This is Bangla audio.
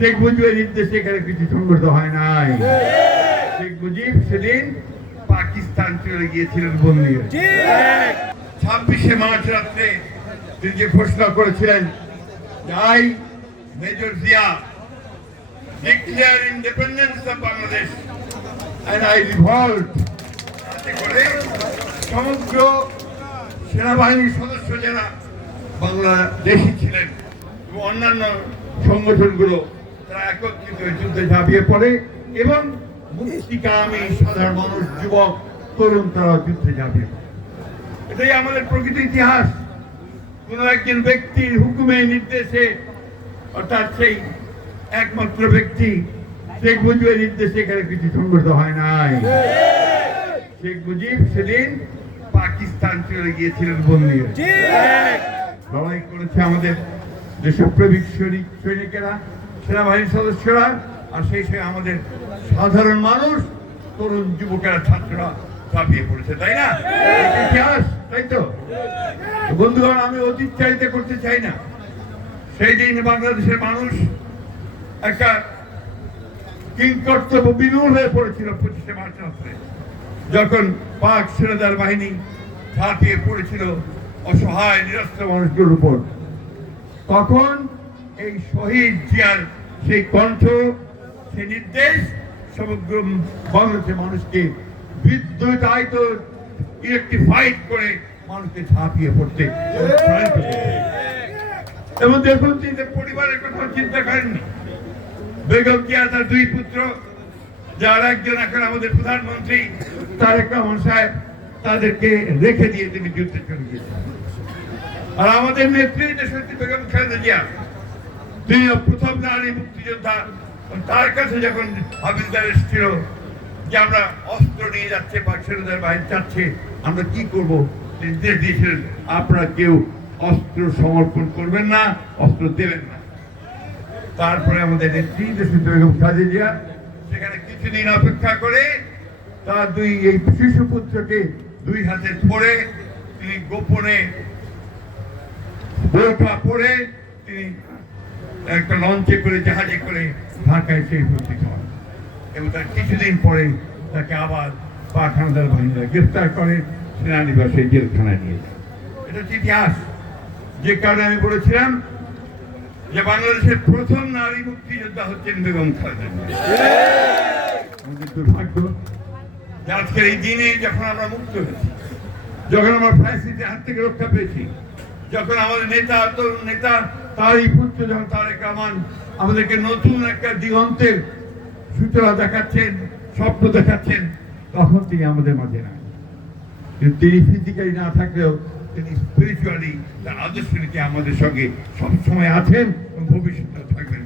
শেখ মুজিবের নির্দেশে এখানে কিছু সংঘটিত হয় নাই। শেখ মুজিব সেদিন পাকিস্তান চলে গিয়েছিলেন বন্দী। 26শে মার্চ রাত্রে তিনি যে ঘোষণা করেছিলেন, I, Major Zia, declare independence of Bangladesh and I revolt, করে সমগ্র সেনাবাহিনীর সদস্য যারা বাংলাদেশি ছিলেন এবং অন্যান্য সংগঠনগুলো তারা একত্রিত হয়ে যুদ্ধে ঝাঁপিয়ে পড়ে এবং মুক্তিকামী সাধারণ মানুষ, যুবক, তরুণ তারা যুদ্ধে ঝাঁপিয়ে পড়ে। এটাই আমাদের প্রকৃত ইতিহাস। কোন একজন ব্যক্তির হুকুমে নির্দেশে, অর্থাৎ সেই একমাত্র ব্যক্তি শেখ মুজিবের নির্দেশে এখানে কিছু সংঘটিত হয় নাই। শেখ মুজিব সেদিন পাকিস্তান চলে গিয়েছিলেন বন্দী। লড়াই করেছে আমাদের দেশপ্রেমিক সৈনিকেরা, সেনাবাহিনীর সদস্যরা, আর সেই সঙ্গে আমাদের সাধারণ মানুষ, তরুণ যুবকেরা, ছাত্ররা ঝাঁপিয়ে পড়েছে, তাই না? ইতিহাস, তাই তো বন্ধুগণ। আমি অতিচারিত করতে চাই না। সেই দিন বাংলাদেশের মানুষ একটা কিংকর্তব্য বিমূঢ় হয়ে পড়েছিল 25শে মার্চ রাত্রে, যখন পাক সেনাদার বাহিনী ঝাঁপিয়ে পড়েছিল অসহায় নিরস্ত্র মানুষগুলোর উপর। তখন এই শহীদ জিয়ার সেই কণ্ঠ, সেই নির্দেশ সমগ্র বাংলাদেশের মানুষকে বিদ্যুতায়িত ইলেকট্রিফাইড করে মানুষকে ঝাঁপিয়ে পড়তে এবং দেখুন তিনি পরিবারের কথা চিন্তা করেননি। বেগম জিয়া, তার দুই পুত্র, যার একজন এখন আমাদের প্রধানমন্ত্রী তারেক রহমান সাহেব, তাদেরকে রেখে দিয়ে তিনি যুদ্ধে চলে গিয়েছেন। আর আমাদের নেত্রী দেশনেত্রী বেগম খালেদা জিয়া, তিনি প্রথম নারী মুক্তিযোদ্ধা। তার কাছে যখন হাবিলদার এসেছিল যে আমরা অস্ত্র নিয়ে যাচ্ছে, পাকিস্তানের বাহিনী যাচ্ছে, আমরা কি করবো, নির্দেশ দিয়েছিলেন আপনারা কেউ অস্ত্র সমর্পণ করবেন না, অস্ত্র দেবেন না। তারপরে আমাদের নেত্রী দেশনেত্রী বেগম খালেদা জিয়া সেখানে কিছুদিন অপেক্ষা করে তার এই শিশু পুত্রকে দুই হাতে ধরে তিনি গোপনে বোরকা পরে তিনি একটা লঞ্চে করে, জাহাজে করে ঢাকায় সেই উপস্থিত হন এবং তার কিছুদিন পরে তাকে আবার পাক হানাদার বাহিনীরা গ্রেফতার করে সেনানিবাসে জেলখানায় নিয়ে যায়। এটা হচ্ছে ইতিহাস। যে কারণে আমি বলেছিলাম যে বাংলাদেশের প্রথম নারী মুক্তিযোদ্ধা হচ্ছেন বেগম খালেদা জিয়া। আমাদের দুর্ভাগ্য যে আজকের এই দিনে যখন আমরা মুক্ত হয়েছি, যখন আমরা ফ্যাসিস্টের হাত থেকে রক্ষা পেয়েছি, যখন আমাদের নেতা, তরুণ নেতা, তারই পুত্র যখন তারেক রহমান আমাদেরকে নতুন একটা দিগন্তের সূচনা দেখাচ্ছেন, স্বপ্ন দেখাচ্ছেন, তখন তিনি আমাদের মাঝে নাই। তিনি ফিজিক্যালি না থাকলেও তিনি স্পিরিচুয়ালি, তার আদর্শ নীতি আমাদের সঙ্গে সবসময় আছেন এবং ভবিষ্যতে থাকবেন।